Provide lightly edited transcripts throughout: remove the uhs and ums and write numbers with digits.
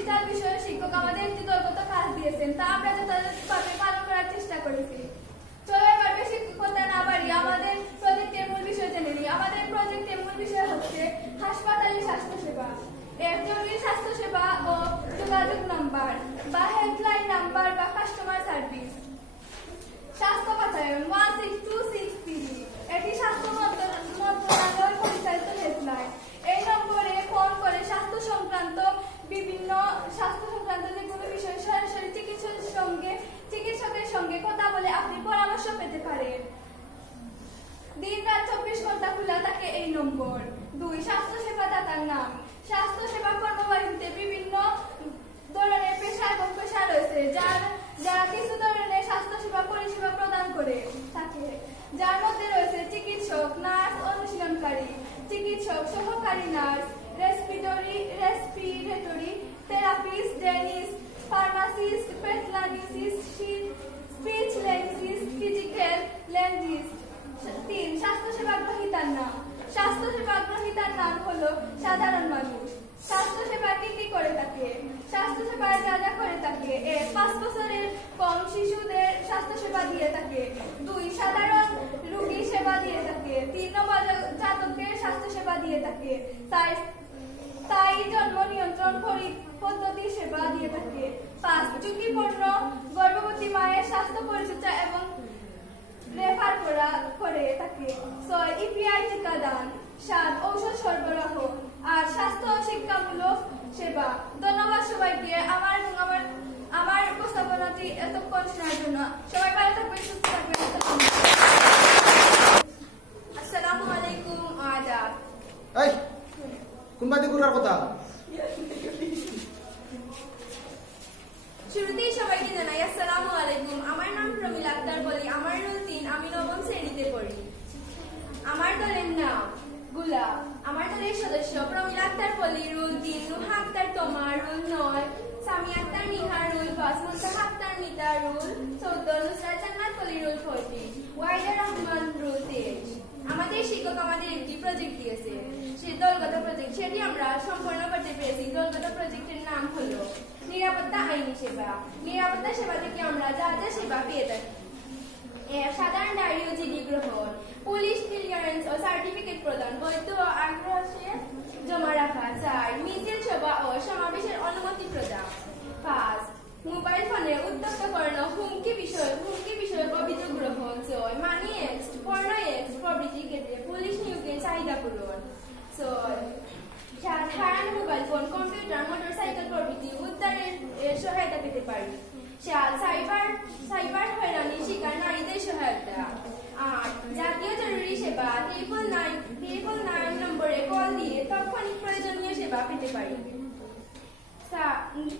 Digital বিষয়ে শিক্ষক আমাদের একটি দলগত কাজ দিয়েছেন, তা আমরা যথাযথভাবে পালন করার চেষ্টা করেছি। চলো এবার বেশি কথা না বাড়িয়ে আমাদের প্রজেক্টের মূল বিষয় জেনে নিই। আমাদের প্রজেক্টের মূল বিষয় হচ্ছে হাসপাতালের স্বাস্থ্যসেবা, জরুরি স্বাস্থ্যসেবা ও যোগাযোগ নাম্বার বা হেল্পলাইন নাম্বার বা কাস্টমার সার্ভিস। স্বাস্থ্য বাতায়ন 16263, এটি স্বাস্থ্য মন্ত্রণালয় পরিচালিত হেল্পলাইন। এই নম্বরে ফোন করে স্বাস্থ্য সংক্রান্ত যে কোনো বিষয়ে সরাসরি চিকিৎসকের সঙ্গে কথা বলে আপনি পরামর্শ পেতে পারেন। দিন রাত 24 ঘন্টা খোলা থাকে এই নম্বর। 2, স্বাস্থ্যসেবা দাতার নাম। স্বাস্থ্যসেবা কর্মবাহিনীতে বিভিন্ন ধরনের পেশা এবং পেশা রয়েছে যারা কিছু ধরনের স্বাস্থ্যসেবা পরিষেবা প্রদান করে থাকে, যার মধ্যে রয়েছে চিকিৎসক, নার্স, অনুশীলনকারী চিকিৎসক, সহকারী nurse, respiratory therapist, dentist, pharmacist, pathologist, speech language, physical languagist. 3, স্বাস্থ্যসেবা গ্রহীতার নাম। স্বাস্থ্যসেবা গ্রহীতার নাম হলো সাধারণ মানুষ। স্বাস্থ্যসেবা কি করে থাকে? স্বাস্থ্যসেবায় যা করে থাকে: 1, 5 বছরের কম শিশুদের স্বাস্থ্যসেবা দিয়ে থাকে। 2, সাধারণ রোগী সেবা দিয়ে থাকে। 3, নবজাতকের স্বাস্থ্যসেবা দিয়ে থাকে। 4, স্থায়ী জন্ম নিয়ন্ত্রণ পদ্ধতি সেবা দিয়ে থাকে। 5, ঝুঁকিপূর্ণ গর্ভবতী মায়ের স্বাস্থ্য পরিচর্যা এবং রেফার করে থাকে। 6, ইপিআই টিকাদান। 7, ঔষধ সরবরাহ। 8, স্বাস্থ্য ও শিক্ষামূলক সেবা। ধন্যবাদ সবাইকে আমার উপস্থাপনাটি এতক্ষণ শোনার জন্য। সবাই ভালো থাকবেন, সুস্থ থাকবেন। আসসালামু আলাইকুম। আদাব। এই কোন বাড়ি করার কথা? শুরুতেই সবাইকে জানাই আসসালামু আলাইকুম। আমার নাম প্রমিলা আক্তার বলি। আমার রোল 3, আমি 9ম শ্রেণীতে পড়ি। আমার দলের নাম গুলা। আমার দলের সদস্য প্রমিলা আক্তার পলি, রোল 3, নুহা আক্তার তোমা, রোল 9, সামিয়া আক্তার নিহা, রোল 5, মুনতাহা আক্তার মিতা, রোল 14, নুসরাত জান্নাত পলি, রোল 14, ওয়াইদা রহমান, রোল 23। আমাদের শিক্ষক আমাদের একটি প্রজেক্ট দিয়েছে, সে দলগত প্রজেক্ট। সেটি আমরা সম্পন্ন করতে পেরেছি। দলগত প্রজেক্টের নাম হলো নিরাপত্তা আইনি সেবা। নিরাপত্তা সেবা থেকে আমরা যা সেবা পেয়ে থাকি: সাধারণ ডায়েরি ও জিডি গ্রহণ, পুলিশ ক্লিয়ারেন্স ও সার্টিফিকেট প্রদান, বৈধ আগ্রহে জমা রাখা। 4, মিছিল সভা ও সমাবেশের অনুমতি প্রদান। 5, মোবাইল ফোনে উত্তপ্ত করানো হুমকি বিষয়ক অভিযোগ গ্রহণ। 6, মানি এক্সট, পর্নো এক্সট প্রভৃতি ক্ষেত্রে পুলিশ নিয়োগের চাহিদা পূরণ। 7, হারানো মোবাইল ফোন, কম্পিউটার, মোটরসাইকেল প্রভৃতি উদ্ধারের সহায়তা পেতে পারি। 7, সাইবার হয়রানির শিকার নারীদের সহায়তা। 8, জাতীয় জরুরি সেবা 999 নম্বরে কল দিয়ে তাৎক্ষণিক প্রয়োজনীয় সেবা পেতে পারি।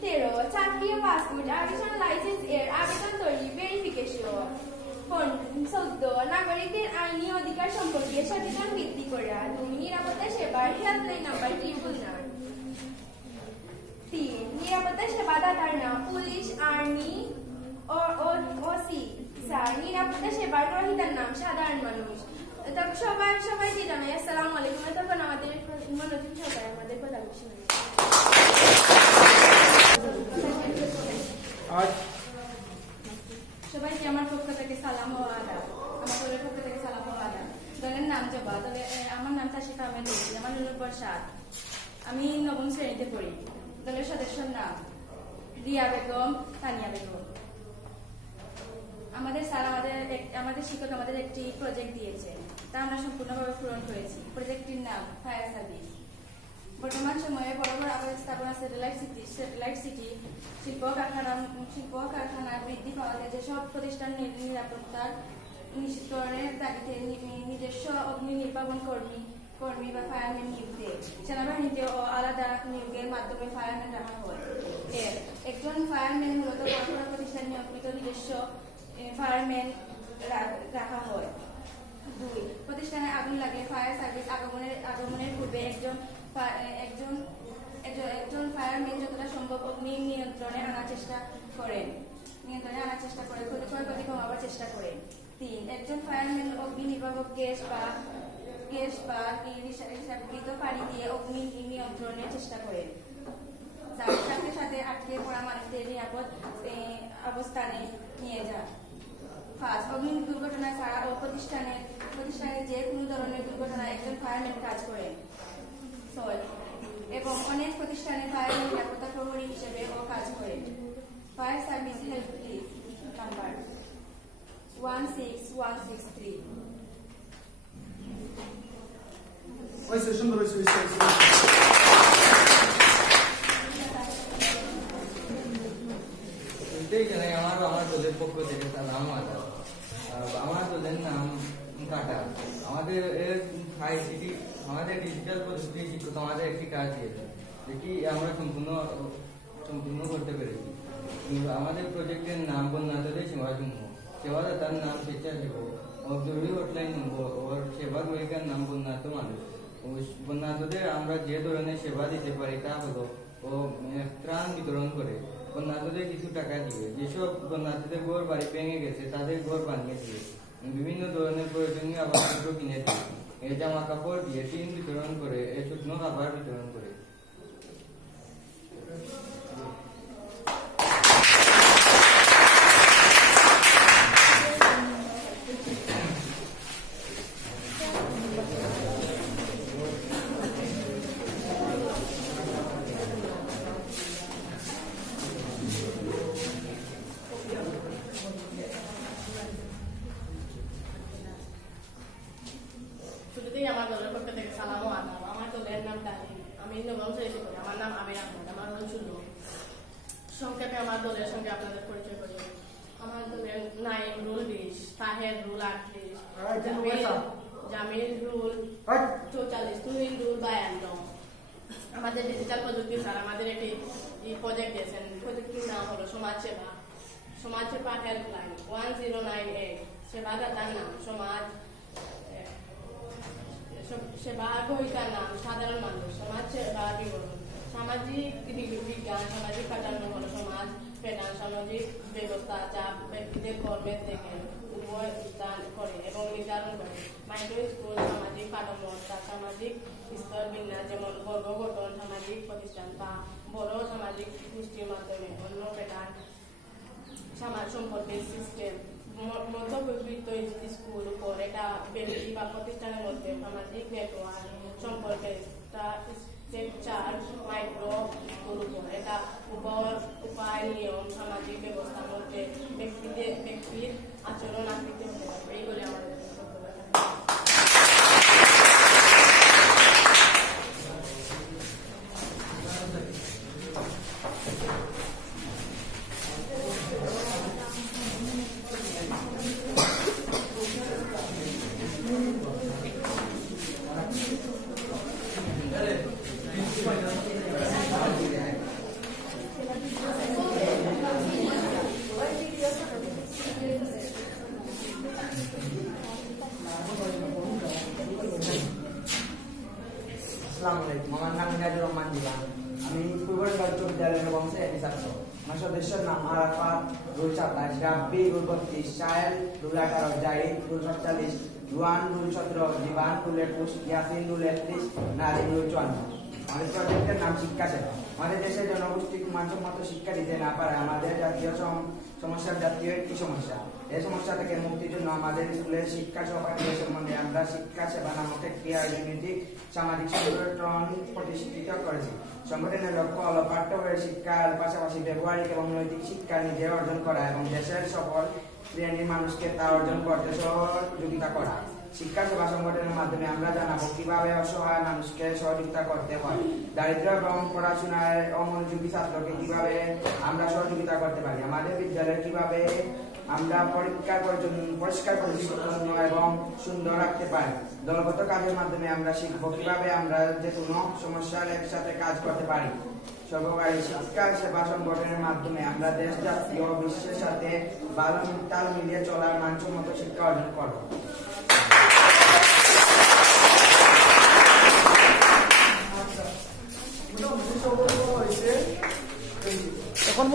13, চাকরি ও পাসপোর্ট আবেদন লাইসেন্স এর আবেদন তৈরি ভেরিফিকেশন। 14, নাগরিকদের আইনি অধিকার সম্পর্কে সচেতন বৃদ্ধি করা। 2, নিরাপত্তা সেবার হেল্পলাইন নাম্বার 999। 3, নিরাপত্তা সেবা দাতার নাম পুলিশ, আর্মি, ওসি। 4, নিরাপত্তা সেবার গ্রহীতার নাম সাধারণ মানুষ। সবাইকে জানাই আসসালামু আলাইকুম। তখন আমাদের মনোযোগ সবাই আমাদের কথা শুনে। সবাইকে আমার পক্ষ থেকে সালাম ও আদাব। আমার দলের পক্ষ থেকে সালাম ও আদাব। দলের নাম জবা। আমার নাম তাশিফা আহমেদ। আমার রোল নম্বর 7। আমি 9ম শ্রেণীতে পড়ি। দলের সদস্যের নাম রিয়া বেগম, তানিয়া বেগম। আমাদের শিক্ষক আমাদের একটি প্রজেক্ট দিয়েছে, তা আমরা সম্পূর্ণভাবে পূরণ করেছি। প্রজেক্টটির নাম ফায়ার সার্ভিস। বর্তমান সময়ে বড় বড় আবাসিক স্থাপনা, স্যাটেলাইট সিটি, শিল্প কারখানা বৃদ্ধি পাওয়াতে যেসব প্রতিষ্ঠান নিরাপত্তা নিশ্চিতকরণের দাবিতে নিজস্ব অগ্নি নির্বাপন কর্মী বা ফায়ারম্যান নিয়োগ দেয়। সেনাবাহিনীতে ও আলাদা নিয়োগের মাধ্যমে ফায়ারম্যান রাখা হয়। একজন ফায়ারম্যান মূলত বড় প্রতিষ্ঠান নিয়োগকৃত নিজস্ব ফায়ারম্যান রাখা হয়। 2, প্রতিষ্ঠানে আগুন লাগে ফায়ার সার্ভিস আগমনের পূর্বে একজন ফায়ারম্যান যতটা সম্ভব অগ্নি নিয়ন্ত্রণে আনার চেষ্টা করে ক্ষয়ক্ষতি কমাবার চেষ্টা করে। 3, একজন ফায়ারম্যান অগ্নি নির্বাপক গ্যাস বা পানি দিয়ে অগ্নি নিয়ন্ত্রণের চেষ্টা করে। যার সাথে সাথে আটকে পড়া মানুষদের নিরাপদ অবস্থানে নিয়ে যায়। 5. অগ্নি দুর্ঘটনা ছাড়া ও প্রতিষ্ঠানে যে কোনো ধরনের দুর্ঘটনায় একজন ফায়ারম্যান কাজ করেন। 6. এবং অনেক প্রতিষ্ঠানে ফায়ার নিরাপত্তা প্রহরী হিসেবে ও কাজ করেন। Fire service helpline number 16163। হয়েছে, সুন্দর হয়েছে। আমার দলের পক্ষ থেকে সালাম আদাব। আমার দলের নাম কাটা। আমাদের আইসিটি আমাদের ডিজিটাল প্রযুক্তি শিক্ষক আমাদের একটি কাজ দিয়েছে, যেটি আমরা সম্পূর্ণ করতে পেরেছি। আমাদের প্রজেক্টের নাম বন্যাতদের সেবাসমূহ। সেবাদাতার নাম স্বেচ্ছাসেবক ও জরুরি হটলাইন নম্বর ও সেবা গ্রাহকের নাম বন্যাত মানুষ। বন্যাতদের আমরা যে ধরনের সেবা দিতে পারি তা হলো ও ত্রাণ বিতরণ করে বন্যাতদের কিছু টাকা দিয়ে, যেসব বন্যাতদের ঘর বাড়ি ভেঙে গেছে তাদের ঘর বানিয়ে দিয়ে, বিভিন্ন ধরনের প্রয়োজনীয় আবাসপত্র কিনে দিয়ে, জামা কাপড় দিয়ে, টিন বিতরণ করে, শুকনো খাবার বিতরণ করে। শুরুতেই আমার দলের পক্ষ থেকে সালাম ও আদাব। আমার দলের নাম তালিম, আমি নবম শ্রেণীতে পড়ি। আমার নাম আমির আহমেদ, আমার রোল 16। সংক্ষেপে আমার দলের সঙ্গে আপনাদের পরিচয় করি। আমার দলের Naim rule 20, Taher rule 38, Jamil rule 44, Tuhin rule 52। আমাদের ডিজিটাল প্রযুক্তি স্যার আমাদের একটি প্রজেক্ট দিয়েছেন। প্রজেক্টটির নাম হলো সমাজসেবা হেল্পলাইন 1098। সেবাদাতার নাম সেবা গ্রহীতার নাম সাধারণ মানুষ। সমাজ সেবা বিবরণ সামাজিক বিজ্ঞান, সামাজিক কাঠামো হল সমাজ প্যাটার্ন, সামাজিক ব্যবস্থা যা ব্যক্তিদের কর্মের থেকে উভয় দান করে এবং নির্ধারণ করে। মাইক্রো স্কুল সামাজিক কাঠামো অর্থাৎ সামাজিক স্তর বিন্যাস, যেমন বর্গ গঠন, সামাজিক প্রতিষ্ঠান বা বড় সামাজিক গোষ্ঠীর মাধ্যমে অন্য প্যাটার্ন সমাজ সম্পর্কের সিস্টেম। মধ্যবিত্ত স্কুল উপর এটা ব্যক্তি বা প্রতিষ্ঠানের মধ্যে সামাজিক নেটওয়ার্ক সম্পর্কে স্ট্রাকচার। মাইক্রো স্কুল উপর এটা উপায় নিয়ম সামাজিক ব্যবস্থার মধ্যে ব্যক্তির আচরণ আকৃতি হতে পারবে। এইগুলি আমাদের আমার নাম ইনাজুর রহমান জীবন। আমি পূর্ববাংলা উচ্চ বিদ্যালয়ের নবম শ্রেণীর ছাত্র। আমার সদস্যের নাম Arafat roll 27, Rabbi roll 32, Sahel roll 18, Zahid roll 47, Juan roll 17, Jiban roll 21, Yasin roll 31, Narim roll 54। আমাদের প্রজেক্টের নাম শিক্ষা সেবা। আমাদের দেশের জনগোষ্ঠীকে মানসম্মত শিক্ষা দিতে না পারে আমাদের জাতীয় একটি সমস্যা। এই সমস্যা থেকে মুক্তির জন্য আমাদের স্কুলের শিক্ষা সহকারীদের সম্বন্ধে আমরা শিক্ষা সেবা নামক একটি রাজনৈতিক সামাজিক সংগঠন প্রতিষ্ঠিত করেছি। সংগঠনের লক্ষ্য হল পাঠ্য বইয়ের শিক্ষার পাশাপাশি ব্যবহারিক এবং নৈতিক শিক্ষা নিজে অর্জন করা এবং দেশের সকল শ্রেণীর মানুষকে তা অর্জন করতে সহযোগিতা করা। শিক্ষা সেবা সংগঠনের মাধ্যমে আমরা জানাবো কিভাবে অসহায় মানুষকে সহযোগিতা করতে হয়, দারিদ্র এবং পড়াশোনায় অমনোযোগী ছাত্রকে কিভাবে আমরা সহযোগিতা করতে পারি, আমাদের বিদ্যালয়ে কিভাবে আমরা পরিষ্কার পরিচ্ছন্ন এবং সুন্দর রাখতে পারি। দলগত কাজের মাধ্যমে আমরা শিখবো কিভাবে আমরা যে কোনো সমস্যার একসাথে কাজ করতে পারি। সর্বোপরি শিক্ষা সেবা সংগঠনের মাধ্যমে আমরা দেশ জাতীয় বিশ্বের সাথে ভালো তাল মিলিয়ে চলার মানসম্মত শিক্ষা অর্জন করব। এখন